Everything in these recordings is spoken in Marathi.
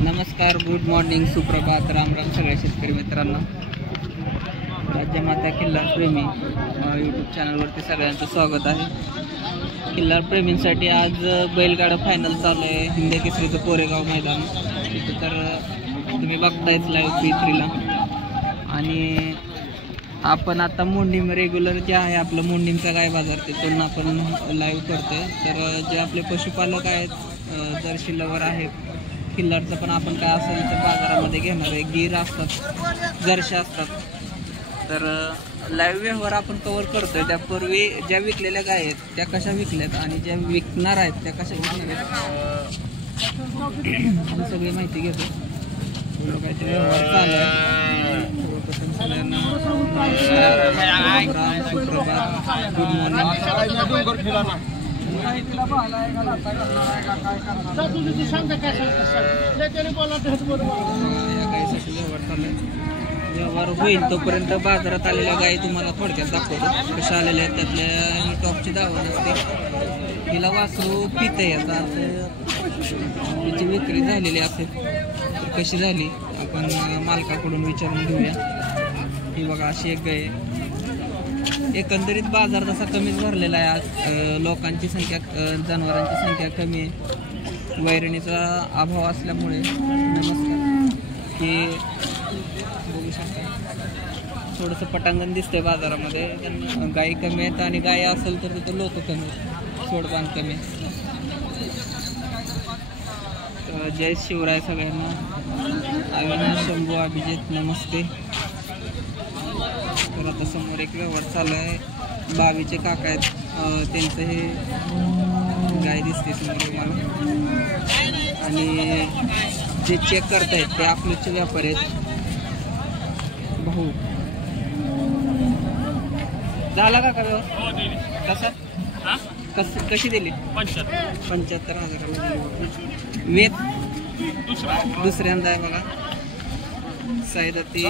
नमस्कार, गुड मॉर्निंग, सुप्रभात, राम राम सगळ्या शेतकरी मित्रांना. राज्यमाता किल्लार प्रेमी यूट्यूब चॅनलवरती सगळ्यांचं स्वागत आहे. किल्लार प्रेमींसाठी आज बैलगाडा फायनल चालू आहे हिंद केसरीचं कोरेगाव मैदान. तिथं तर तुम्ही बघतायच लाईव्ह P3ला. आणि आपण आता मोंडीम रेग्युलर जे आहे आपलं मोंडीमचा गाय बाजार तिथून आपण लाईव्ह करतोय. तर जे आपले पशुपालक आहेत, जर्सी लवर आहेत, किल्लारचं पण आपण काय असेल तर बाजारामध्ये घेणार आहे. गिर असतात, जर्शी असतात. तर लाईव्ह व्यवहार आपण कव्हर करतोय. त्यापूर्वी ज्या विकलेल्या गाय आहेत त्या कशा विकल्यात आणि ज्या विकणार आहेत त्या कशा विकणार आहेत सगळी माहिती घेतो. काहीतरी व्यवहार चालू आहे. सर्वप्रथम सगळ्यांना सुप्रभात, गुड मॉर्निंग. व्यवहार होईल तोपर्यंत बाजारात आलेल्या गायी तुम्हाला थोडक्यात दाखवतो कशा आलेल्या आहेत. त्यातल्या ही टॉपची दावण असते. हिला वासरू पिते, याचा तिची विक्री झालेली असेल तर कशी झाली आपण मालकाकडून विचारून घेऊया. ही बघा अशी एक गाय. एकंदरीत बाजार तसा कमीच भरलेला आहे आज. लोकांची संख्या, जनावरांची संख्या कमी आहे. वैरणीचा अभाव असल्यामुळे नमस्कार की बघू शकता थोडंसं पटांगण दिसतंय बाजारामध्ये. त्यांना गायी कमी आहेत आणि गायी असेल तर तिथं लोक कमी आहेत, सोडबांध कमी आहे. जय शिवराय सगळ्यांना. अविनाश, शंभू, अभिजित नमस्ते. तर आता समोर एक व्यवहार चालू आहे. बावीचे काका आहेत, त्यांचं हे गाय दिसते समोर तुम्हाला. आणि जे चेक करतायत ते आपल्याचे व्यापारी आहेत. भाऊ झाला का व्यवहार? कसा कशी दिली? 75,000 वेत दुसऱ्यांदा आहे बघा. साईदती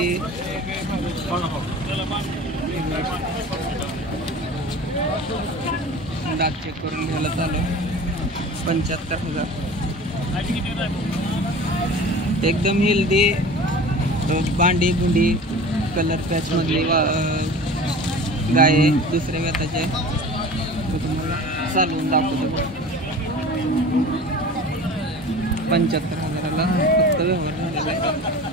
दात चेक करून घ्यायला चालू. 75,000 एकदम हेल्दी, बांडी बुंडी कलर पॅच मधली गाय आहे. दुसऱ्या व्यताचे तुम्हाला चालवून दाखवतो. 75,000ला फक्त व्यवहार झालेला आहे.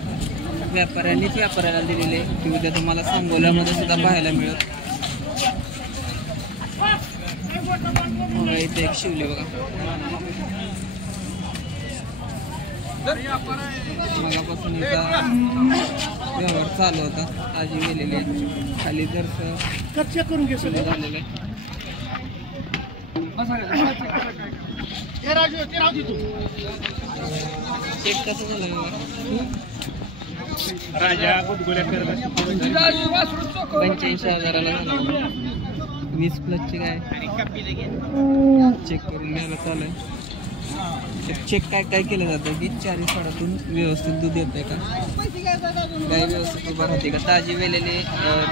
व्यापाऱ्यांनीच व्यापाऱ्याला दिलेले की उद्या तुम्हाला सांगोल्यामध्ये सुद्धा पाहायला मिळत. इथे एक शिवली बघा. मगापासून इथं व्यवहार चालू होता. ताजी गेलेली आहे. खाली जर करून घेतले झालेलं आहे. चेक कसं झालं व्यवहार? राजा 85,000ला झाला. 20+ गाय चेक करून घ्यायला चालू आहे. चेक काय केलं जातं की 4 साडातून व्यवस्थित दूध येतंय का, गाय व्यवस्थित उभा राहते का, ताजी वेलेली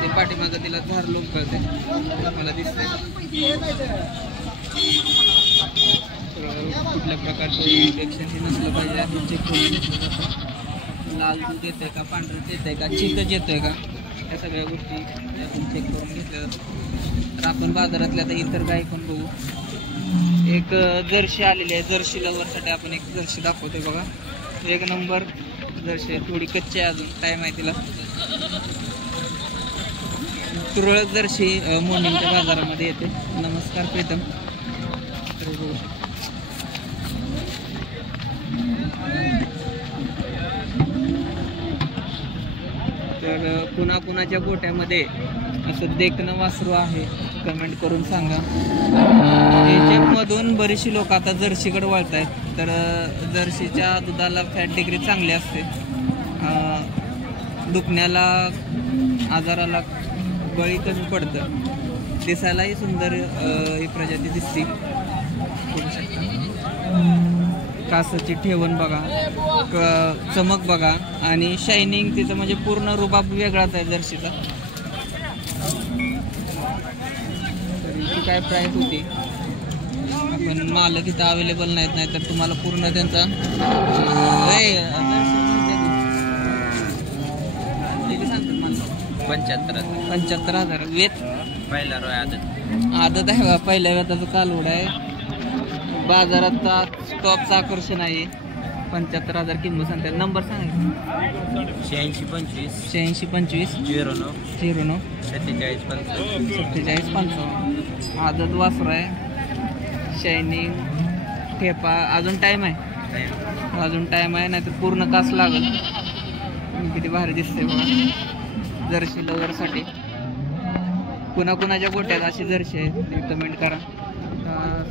ते पाठीमागं तिला धार लोक कळते मला दिसते. कुठल्या प्रकारचं इन्फेक्शन हे नसलं पाहिजे हे चेक करून. लाल दूध येतंय का, पांढरंच येतंय का, चिकच येतोय का, या सगळ्या गोष्टी आपण चेक करून घेतल्या जातात. तर आपण बाजारातल्या आता इतर गाय पण बघू. एक जर्शी आलेली आहे. जर्शी लवरसाठी आपण एक जर्शी दाखवतोय बघा. एक नंबर जर्शी, थोडी कच्ची आहे अजून, टाईम आहे तिला. तुरळक जर्शी मोंडीमच्या बाजारामध्ये येते. नमस्कार प्रीतम. तर कुणाकुणाच्या गोट्यामध्ये असं देखणं वासरू आहे कमेंट करून सांगा. याच्यामधून बरीचशी लोक आता जर्शीकडे वळत आहेत. तर जर्शीच्या दुधाला फॅट डिग्री चांगली असते. दुखण्याला, आजाराला बळी कमी पडतं. दिसायलाही सुंदर ही प्रजाती दिसते. बघू शकता कासाची ठेवण बघा, चमक बघा आणि शायनिंग तिचं म्हणजे पूर्ण रुबाब वेगळाच आहे जर्शीचा. तर काय प्राईस होती पण मालक इथं अवेलेबल नाहीत, तर तुम्हाला पूर्ण त्यांचा 75,000 वेत पहिला रोय आदत आहे बा. पहिल्या वेताचं कालवड आहे. बाजारात टॉपचं आकर्षण आहे. 75,000 किंमत सांगते. नंबर सांगा. 8625 8625 09 09 47 47 आदत वासर आहे. शायनिंग ठेपा. अजून टाइम आहे, नाही तर पूर्ण कास लागल. किती भारी दिसते बघा. जर्सी लवरसाठी कुणाकुणाच्या गोट्यात अशी जर्सी आहे ते कमेंट करा.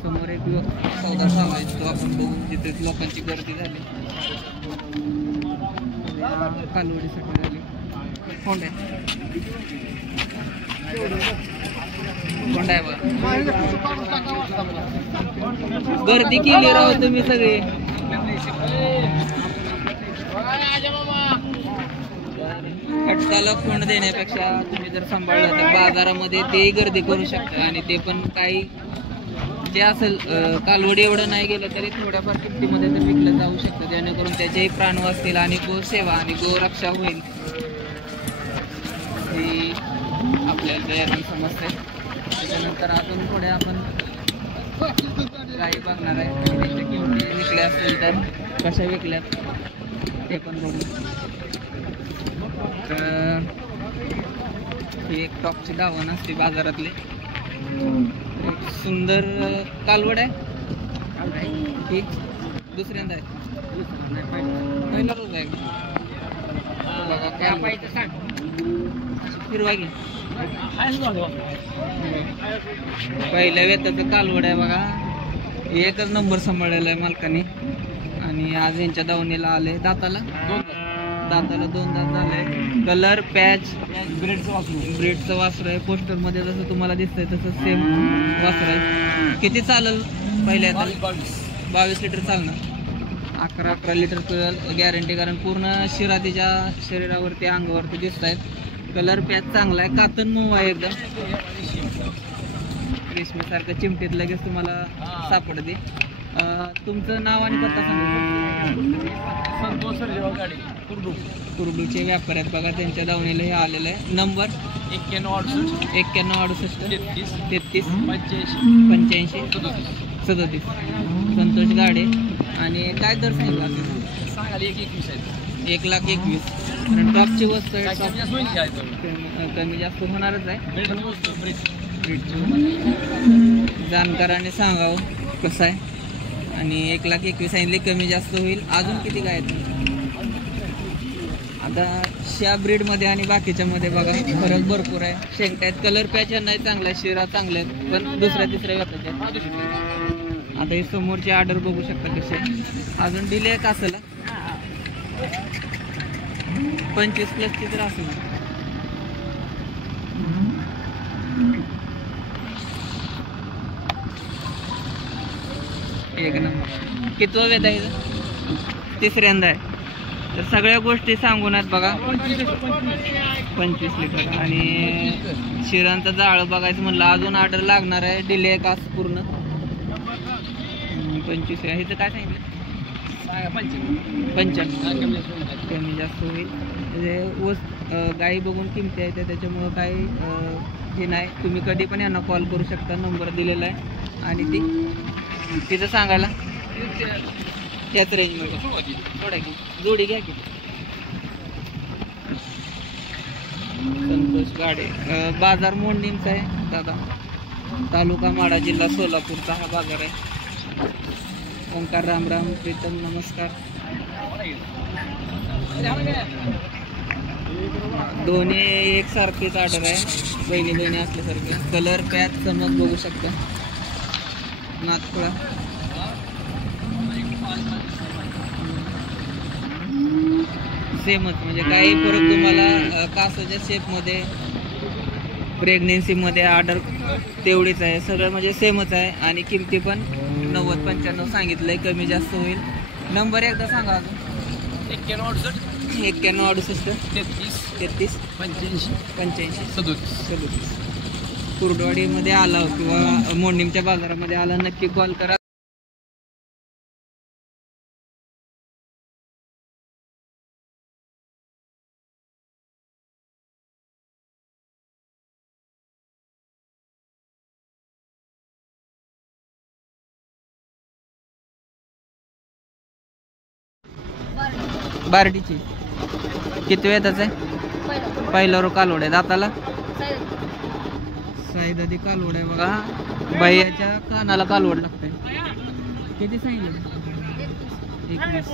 समोर एक सौदा चालू आहे, तो आपण बघू. तिथे लोकांची गर्दी झाली. कालवडीसाठी झाली. कोंड आहे बघा. गर्दी केली राव तुम्ही सगळे. खटकाला कोंड देण्यापेक्षा तुम्ही जर सांभाळलं तर बाजारामध्ये तेही गर्दी करू शकता. आणि ते पण काही जे असेल कालवडी एवढं नाही गेलं तरी थोड्याफार किमतीमध्ये तर विकलं जाऊ शकतं, जेणेकरून त्याचेही प्राण वाचतील आणि गोसेवा आणि गोरक्षा होईल ही आपल्याला यातून समजते. त्याच्यानंतर अजून थोडे आपण गाई बघणार आहे. त्याच्या किमती विकल्या असतील तर कशा विकल्यात ते पण बघू. तर ही एक टॉपची दावण असते बाजारातली. एक सुंदर कालवड आहे. ही दुसऱ्यांदा आहे, पहिला रोज आहे बघा. काय फिरवा घे. पहिल्या वेताचं कालवड आहे बघा. एकच नंबर सांभाळलेला आहे मालकाने. आणि आज यांच्या दावणीला आले. दाताला 2 दात झाले. कलर पॅच ब्रेडचं वासर आहे. पोस्टर मध्ये जसं तुम्हाला दिसतंय तसं सेम वासर आहे. किती चालेल पहिल्या 22 लिटर चालणार. 11 लिटर गॅरंटी, कारण पूर्ण शिरा तिच्या शरीरावरती अंगावरती दिसत आहेत. कलर पॅच चांगला आहे. कातन मऊ आहे एकदम. रेशमीसारखं चिमटीत लगेच तुम्हाला सापडते. तुमचं नाव आणि पत्ता सांगा. संतोष गाडी कुरडूचे व्यापारी आहेत बघा. त्यांच्या दावणीला हे आलेलं आहे. नंबर 91 38 33 85 37. संतोष गाडे. आणि काय दर सांगितलं सांगायला 1,21 आहे. 1,21,000. कारण टॉपची वस्तू आहे. कमी जास्त होणारच आहे. जाणकाराने सांगावं कसं आहे. आणि 1,21,000 सांगितले. कमी जास्त होईल. अजून किती काय आहेत आता शा ब्रीडमध्ये आणि बाकीच्या मध्ये बघा फरक भरपूर आहे. शेंगट्यात कलर पॅच नाही चांगला आहे. शिरा चांगले आहेत, पण दुसऱ्या तिसऱ्या व्यापाच्या आहेत. आता ही समोरची ऑर्डर बघू शकता कसे. अजून डिले आहे कासाला 25+ तर असेल. एक नंबर. कितवा वेद आहे? तिसऱ्यांदा आहे. तर सगळ्या गोष्टी सांगून आहेत बघा. 25 लिटर. आणि शिरांचं जाळं बघायचं म्हणलं अजून ऑर्डर लागणार आहे. डिले कास पूर्ण 25 आहे. ह्याचं काय सांगितलं? 55. कमी जास्त होईल. म्हणजे गाई बघून किमती आहे त्याच्यामुळं काही हे नाही. तुम्ही कधी पण यांना कॉल करू शकता. नंबर दिलेला आहे. आणि तिचं सांगायला त्याच रेंजमध्ये थोडा घे. जोडी घ्या की. संतोष गाडे. बाजार मोंडींचा आहे दादा. तालुका माडा, जिल्हा सोलापूरचा हा बाजार आहे. ओंकार राम प्रीतम नमस्कार. दोन्ही एकसारखीच ऑर्डर आहे. बहिणी असल्यासारखे. कलर पॅच चमक बघू शकता. नाथपुळा. सेमच, म्हणजे काही फरक तुम्हाला कासाच्या शेपमध्ये प्रेग्नेन्सीमध्ये ऑर्डर तेवढीच आहे. सगळं म्हणजे सेमच आहे. आणि किमती पण 90-95 सांगितलंय. कमी जास्त होईल. नंबर एकदा सांगा अजून. 91 68 33 85 37. कुर्डवाडीमध्ये आला किंवा मोंडीमच्या बाजारामध्ये आला नक्की कॉल करा. बार्डीची किती वेताचं आहे? पहिला रो कालवड आहे. दाताला साईदादी कालवड आहे बघा. बाईच्या कानाला कालवड लागतंय. किती सांगितलं? 21.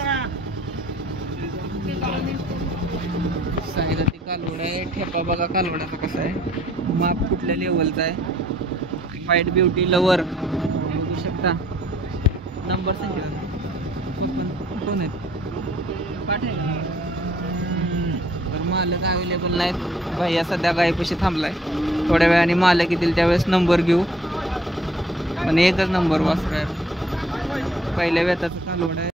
साईदादी कालवड आहे. ठेपा बघा कालवडाचा कसा आहे, माप कुठल्या लेवलचा आहे. व्हाईट ब्युटी लवर बघू शकता. नंबर सांगितलं कोण आहेत? पाठ आहे का? तर मालक अवेलेबल नाहीत. भैया सध्या गायपाशी थांबलाय. थोड्या वेळाने मालक येतील त्यावेळेस नंबर घेऊ. पण एकच नंबर वासर आहे. पहिल्या वेताचं कालवड आहे.